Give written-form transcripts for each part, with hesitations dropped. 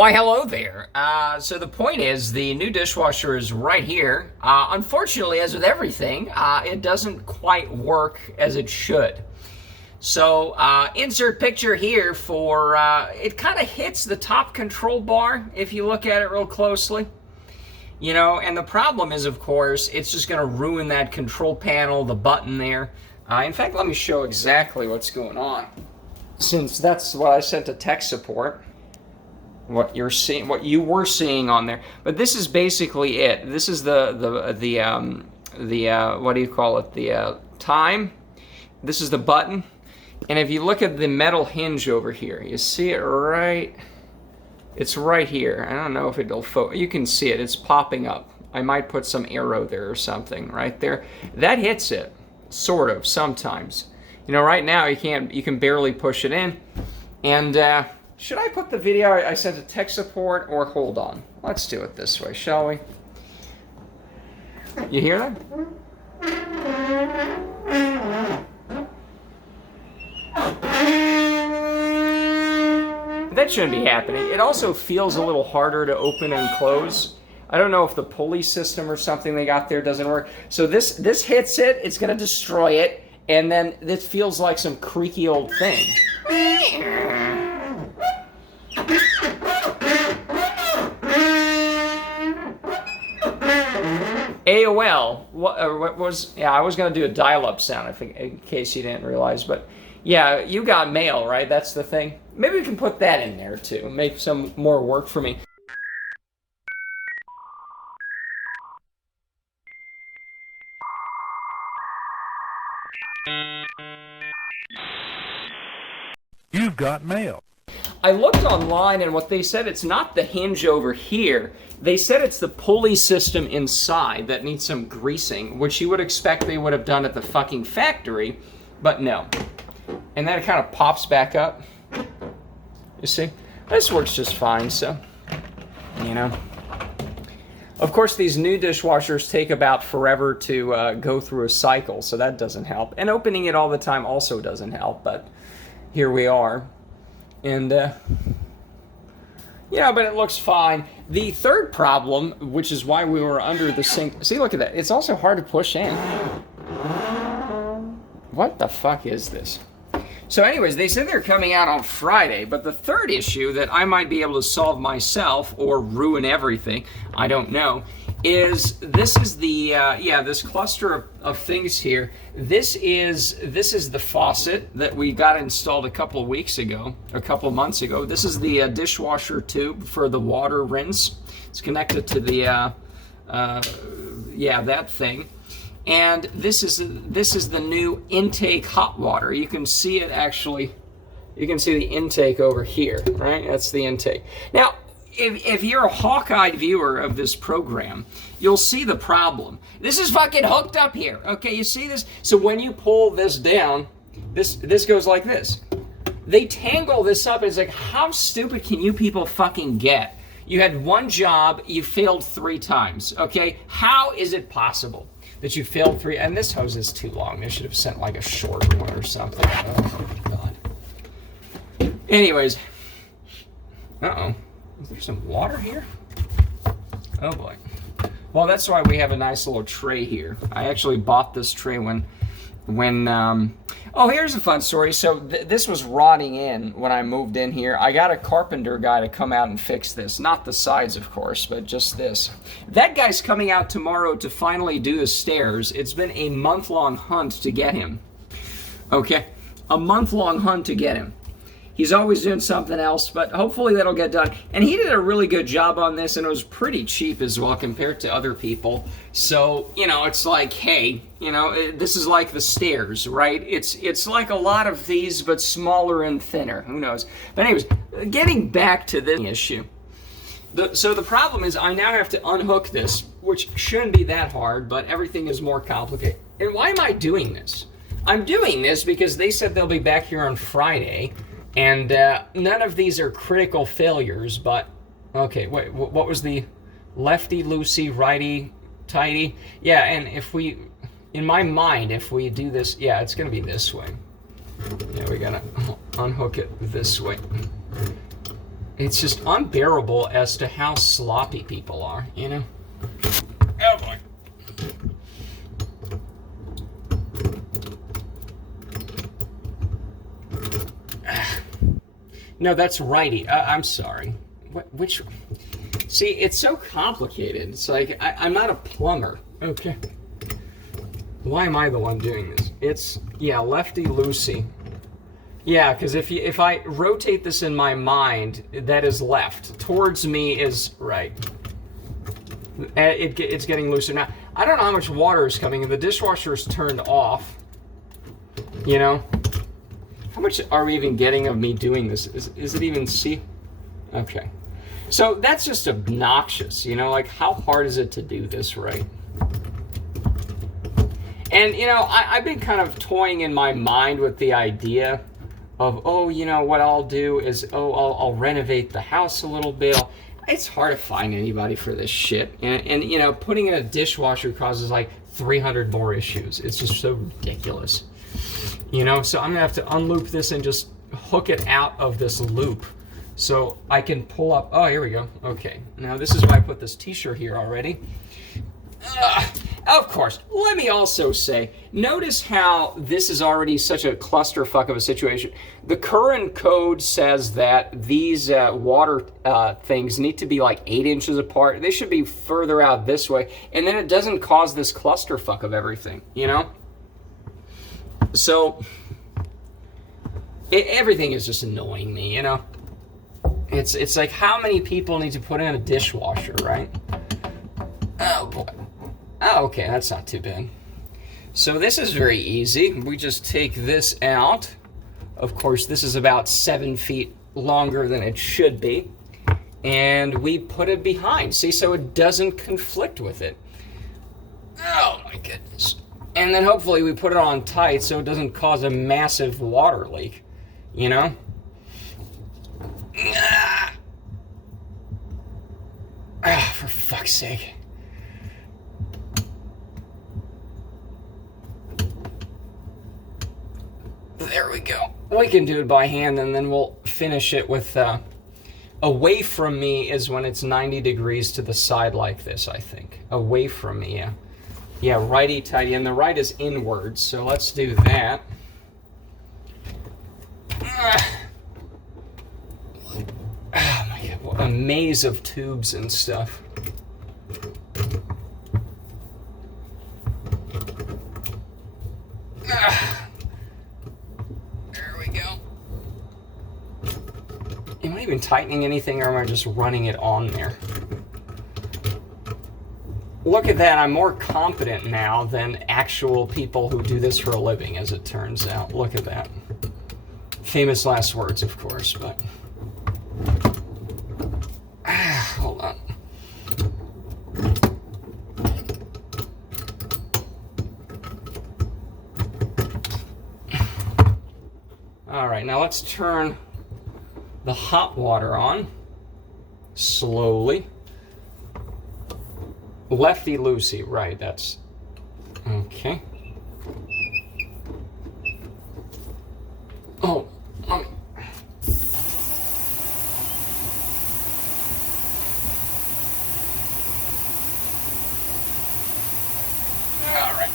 Why, hello there. So the point is, the new dishwasher is right here. Unfortunately, as with everything, it doesn't quite work as it should. So insert picture here for, it kind of hits the top control bar if you look at it real closely. You know, and the problem is, of course, it's just going to ruin that control panel, the button there. In fact, let me show exactly what's going on, since that's what I sent to tech support. What you're seeing, what you were seeing on there, but this is basically it. This is the what do you call it? The time. This is the button, and if you look at the metal hinge over here, you see it right. It's right here. I don't know if it'll focus. You can see it. It's popping up. I might put some arrow there or something right there. That hits it, sort of, sometimes. You know, right now you can't. You can barely push it in, and. Should I put the video I sent to tech support, or hold on? Let's do it this way, shall we? You hear that? That shouldn't be happening. It also feels a little harder to open and close. I don't know if the pulley system or something they got there doesn't work. So this hits it, it's gonna destroy it, and then this feels like some creaky old thing. AOL, what was, yeah, I was going to do a dial-up sound, I think, in case you didn't realize, but yeah, you got mail, right? That's the thing. Maybe we can put that in there, too, make some more work for me. You've got mail. I looked online, and what they said, it's not the hinge over here. They said it's the pulley system inside that needs some greasing, which you would expect they would have done at the fucking factory, but no. And then it kind of pops back up. You see? This works just fine, so, you know. Of course, these new dishwashers take about forever to go through a cycle, so that doesn't help. And opening it all the time also doesn't help, but here we are. And, yeah, but it looks fine. The third problem, which is why we were under the sink... See, look at that. It's also hard to push in. What the fuck is this? So anyways, they said they're coming out on Friday, but the third issue that I might be able to solve myself or ruin everything, I don't know, is this is the, this cluster of things here. This is the faucet that we got installed a couple months ago. This is the dishwasher tube for the water rinse. It's connected to the, that thing. And this is the new intake hot water. You can see it actually. You can see the intake over here, right? That's the intake. Now, if you're a hawk-eyed viewer of this program, you'll see the problem. This is fucking hooked up here. Okay, you see this? So when you pull this down, this goes like this. They tangle this up. It's like, how stupid can you people fucking get? You had one job, you failed 3 times. Okay, how is it possible that you failed 3? And this hose is too long. They should have sent like a shorter one or something. Oh God. Anyways, is there some water here? Oh boy. Well, that's why we have a nice little tray here. I actually bought this tray when oh, here's a fun story. So this was rotting in when I moved in here. I got a carpenter guy to come out and fix this. Not the sides, of course, but just this. That guy's coming out tomorrow to finally do the stairs. It's been a month-long hunt to get him. Okay? A month-long hunt to get him. He's always doing something else, but hopefully that'll get done. And he did a really good job on this, and it was pretty cheap as well compared to other people. So, you know, it's like, hey, you know, this is like the stairs, right? It's like a lot of these, but smaller and thinner. Who knows? But anyways, getting back to this issue. So the problem is I now have to unhook this, which shouldn't be that hard, but everything is more complicated. And why am I doing this? I'm doing this because they said they'll be back here on Friday. And none of these are critical failures, but, okay, wait, what was the lefty, loosey, righty, tighty? Yeah, and if we, in my mind, if we do this, yeah, it's going to be this way. Yeah, we got to unhook it this way. It's just unbearable as to how sloppy people are, you know? Oh boy. No, that's righty. I'm sorry. Which? See, it's so complicated. It's like I'm not a plumber. Okay. Why am I the one doing this? It's lefty loosey. Yeah, because if I rotate this in my mind, that is left. Towards me is right. It's getting looser now. I don't know how much water is coming in. The dishwasher is turned off. You know. How much are we even getting of me doing this? Is it even see? Okay. So that's just obnoxious, you know, like how hard is it to do this right? And, you know, I've been kind of toying in my mind with the idea of, oh, you know, what I'll do is, I'll renovate the house a little bit. It's hard to find anybody for this shit. And you know, putting in a dishwasher causes like 300 more issues. It's just so ridiculous. You know, so I'm gonna have to unloop this and just hook it out of this loop so I can pull up. Oh, here we go. Okay, now this is why I put this t-shirt here already. Of course, let me also say, notice how this is already such a clusterfuck of a situation. The current code says that these water things need to be like 8 inches apart. They should be further out this way, and then it doesn't cause this clusterfuck of everything, you know? So, everything is just annoying me, you know? It's like, how many people need to put in a dishwasher, right? Oh, boy. Oh, okay, that's not too bad. So this is very easy. We just take this out. Of course, this is about 7 feet longer than it should be. And we put it behind, see, so it doesn't conflict with it. Oh, my goodness. And then hopefully we put it on tight so it doesn't cause a massive water leak, you know? For fuck's sake. There we go. We can do it by hand, and then we'll finish it with, away from me is when it's 90 degrees to the side like this, I think. Away from me, yeah. Yeah, righty-tighty, and the right is inwards, so let's do that. Oh my God, what a maze of tubes and stuff. There we go. Am I even tightening anything, or am I just running it on there? Look at that, I'm more competent now than actual people who do this for a living, as it turns out. Look at that. Famous last words, of course, but... hold on. Alright, now let's turn the hot water on. Slowly. Lefty loosey, right, that's... okay. Oh, let me... Alright.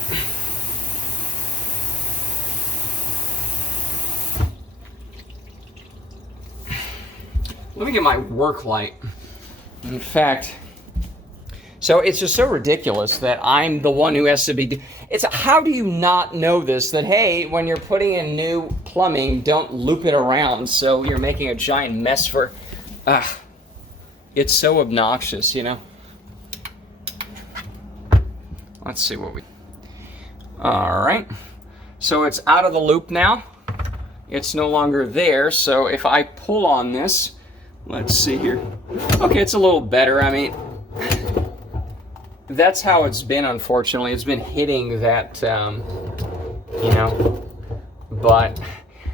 Let me get my work light. In fact... So it's just so ridiculous that I'm the one who has to be... It's how do you not know this? That, hey, when you're putting in new plumbing, don't loop it around so you're making a giant mess for... It's so obnoxious, you know? Let's see what we... Alright. So it's out of the loop now. It's no longer there, so if I pull on this... Let's see here. Okay, it's a little better, I mean... That's how it's been, unfortunately. It's been hitting that, you know, but,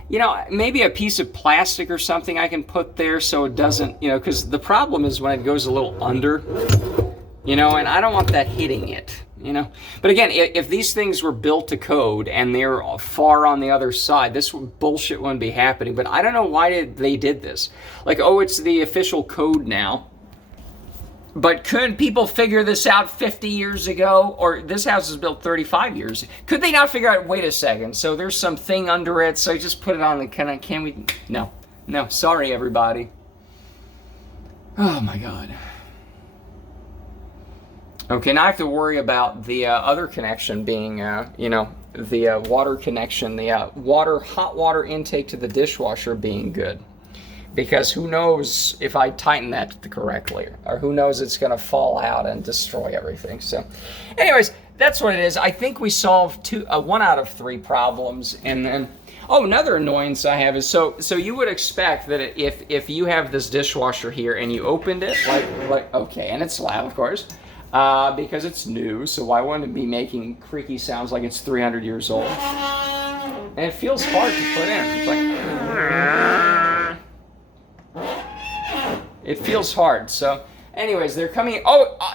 you know, maybe a piece of plastic or something I can put there so it doesn't, you know, because the problem is when it goes a little under, you know, and I don't want that hitting it, you know. But again, if these things were built to code and they're far on the other side, this bullshit wouldn't be happening. But I don't know why they did this. Like, oh, it's the official code now. But could people figure this out 50 years ago? Or this house was built 35 years. Could they not figure out, wait a second, so there's some thing under it, so just put it on the, can we? No, sorry everybody. Oh my God. Okay, now I have to worry about the other connection being, the water connection, the hot water intake to the dishwasher being good. Because who knows if I tighten that correctly, or who knows it's going to fall out and destroy everything. So anyways, that's what it is. I think we solved 1 out of 3 problems. And then, another annoyance I have is, so you would expect that if you have this dishwasher here and you opened it, like okay, and it's loud, of course, because it's new, so why wouldn't it be making creaky sounds like it's 300 years old? And it feels hard to put in. It's like... It feels hard. So anyways, they're coming.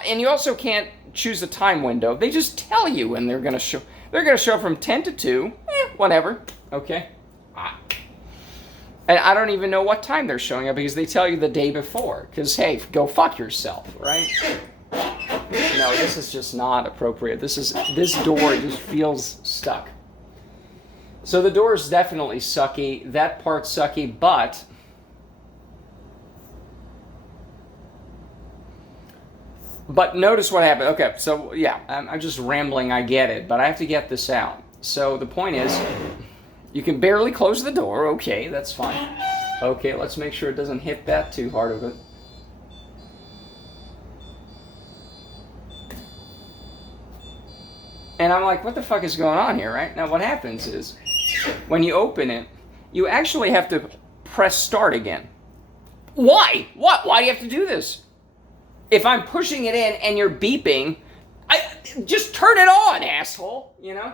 And you also can't choose the time window. They just tell you when they're going to show. They're going to show from 10 to 2. Whatever. Okay. And I don't even know what time they're showing up because they tell you the day before. Because, hey, go fuck yourself, right? No, this is just not appropriate. This door just feels stuck. So the door is definitely sucky. That part's sucky, but... But notice what happened. Okay, so yeah, I'm just rambling, I get it, but I have to get this out. So the point is, you can barely close the door. Okay, that's fine. Okay, let's make sure it doesn't hit that too hard of it. And I'm like, what the fuck is going on here, right? Now what happens is, when you open it, you actually have to press start again. Why? What? Why do you have to do this? If I'm pushing it in and you're beeping, just turn it on, asshole, you know?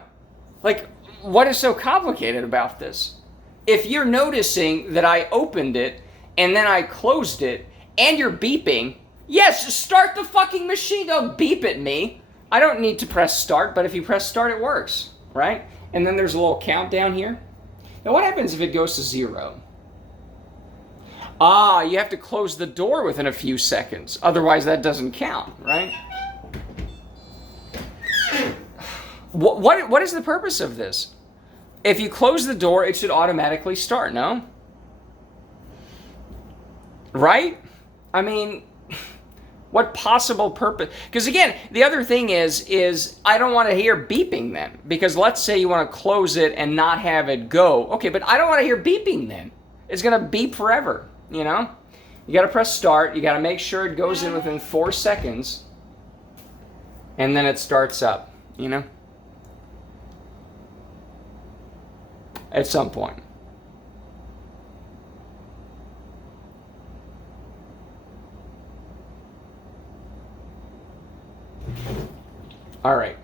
Like, what is so complicated about this? If you're noticing that I opened it and then I closed it and you're beeping, yes, just start the fucking machine. Don't beep at me. I don't need to press start, but if you press start, it works, right? And then there's a little countdown here. Now, what happens if it goes to 0? You have to close the door within a few seconds. Otherwise, that doesn't count, right? What is the purpose of this? If you close the door, it should automatically start, no? Right? I mean, what possible purpose? Because again, the other thing is I don't want to hear beeping then. Because let's say you want to close it and not have it go. Okay, but I don't want to hear beeping then. It's going to beep forever. You know, you got to press start. You got to make sure it goes in within 4 seconds. And then it starts up, you know, at some point. All right.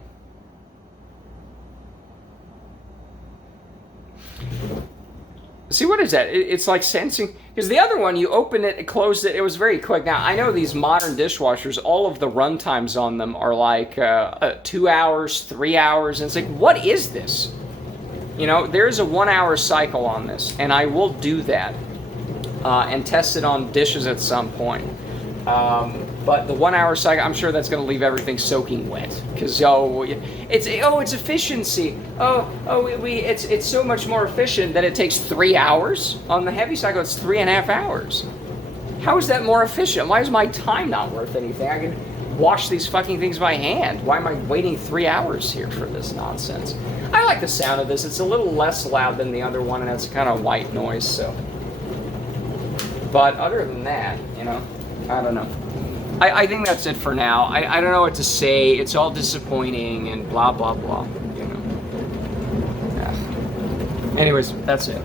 See, what is that? It's like sensing, because the other one, you open it, closed it, it was very quick. Now, I know these modern dishwashers, all of the run times on them are like 2 hours, 3 hours, and it's like, what is this? You know, there's a 1 hour cycle on this, and I will do that and test it on dishes at some point. But the 1 hour cycle, I'm sure that's going to leave everything soaking wet. Because, it's efficiency. It's so much more efficient that it takes 3 hours. On the heavy cycle, it's 3.5 hours. How is that more efficient? Why is my time not worth anything? I can wash these fucking things by hand. Why am I waiting 3 hours here for this nonsense? I like the sound of this. It's a little less loud than the other one, and it's kind of white noise, so. But other than that, you know, I don't know. I think that's it for now. I don't know what to say. It's all disappointing and blah, blah, blah, you know. Yeah. Anyways, that's it.